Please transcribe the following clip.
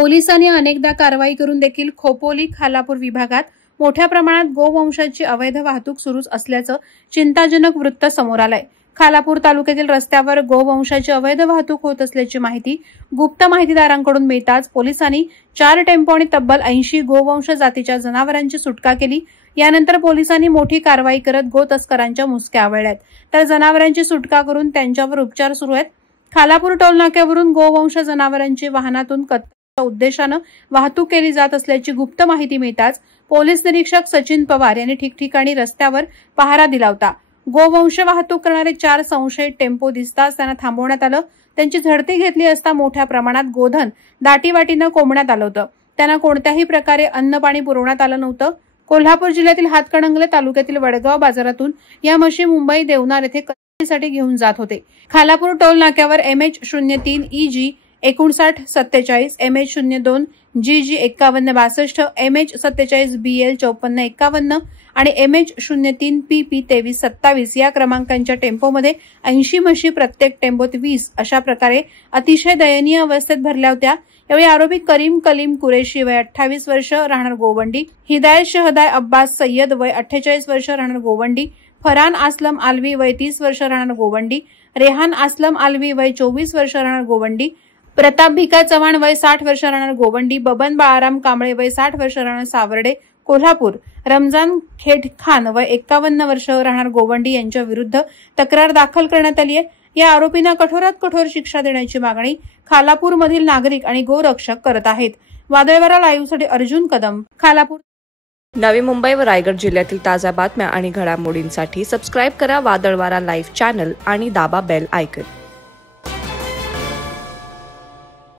पोलिसांनी अनेकदा कारवाई करून देखील खोपोली खालापूर विभागात मोठ्या प्रमाणात गोवंशाची अवैध वाहतूक सुरूच असल्याचं चिंताजनक वृत्त समोर आलंय। खालापूर तालुक्यातील रस्त्यावर गोवंशाची अवैध वाहतूक होत असल्याची माहिती गुप्त माहितीदारांकडून मिळताच पोलिसांनी 4 टेम्पो आणि तब्बल 80 गोवंश जातीच्या जनावरांची सुटका केली। यानंतर पोलिसांनी मोठी कारवाई करत गो तस्करांच्या मुसक्या आवळल्यात, तर जनावरांची सुटका करून त्यांच्यावर उपचार सुरू आहेत। खालापूर टोल नाक्यावरून गोवंश जनावरांची वाहनातून उद्देशानं वाहतूक केली जात असल्याची गुप्त माहिती मिळताच पोलीस निरीक्षक सचिन पवार यांनी ठिकठिकाणी रस्त्यावर पहारा दिला होता। गोवंश वाहतूक करणारे 4 संशयित टेम्पो दिसताच त्यांना थांबवण्यात आलं। त्यांची झडती घेतली असता मोठ्या प्रमाणात गोधन दाटीवाटीनं कोंबण्यात आलं होतं। त्यांना कोणत्याही प्रकारे अन्न पाणी पुरवण्यात आलं नव्हतं। कोल्हापूर जिल्ह्यातील हातकणंगले तालुक्यातील वडगाव बाजारातून या म्हशी मुंबई देवनार येथे साठी घेऊन जात होते। खालापूर टोल नाक्यावर MH03 EG 5947, MH02 GG 5162, MH47 BL 5451 आणि MH03 PP 2327 या क्रमांकांच्या टेम्पोमध्ये 80 म्हशी प्रत्येक टेम्पोत 20 अशा प्रकारे अतिशय दयनीय अवस्थेत भरल्या होत्या। यावेळी आरोपी करीम कलीम कुरेशी वय 28 वर्ष राहणार गोवंडी, हिदायत शहदाय अब्बास सय्यद वय 48 वर्ष राहणार गोवंडी, फरहान असलम आलवी वय 30 वर्ष राहणार गोवंडी, रेहान असलम आलवी वय 24 वर्ष राहणार गोवंडी, प्रताप भिका चव्हाण वय 60 वर्ष राहणार गोवंडी, बबन बाळाराम कांबळे वय 60 वर्ष राहणार सावर्डे कोल्हापूर, रमजान खेडखान वय 51 वर्ष राहणार गोवंडी यांच्या विरुद्ध तक्रार दाखल करण्यात आली आहे। या आरोपींना कठोरात कठोर शिक्षा देण्याची मागणी खालापूरमधील नागरिक आणि गोरक्षक करत आहेत। वादळवारा लाईव्हसाठी अर्जुन कदम, खालापूर। नवी मुंबई व रायगड जिल्ह्यातील ताज्या बातम्या आणि घडामोडींसाठी सबस्क्राईब करा वादळवारा लाईव्ह चॅनल आणि दाबा बेल आयकॉन।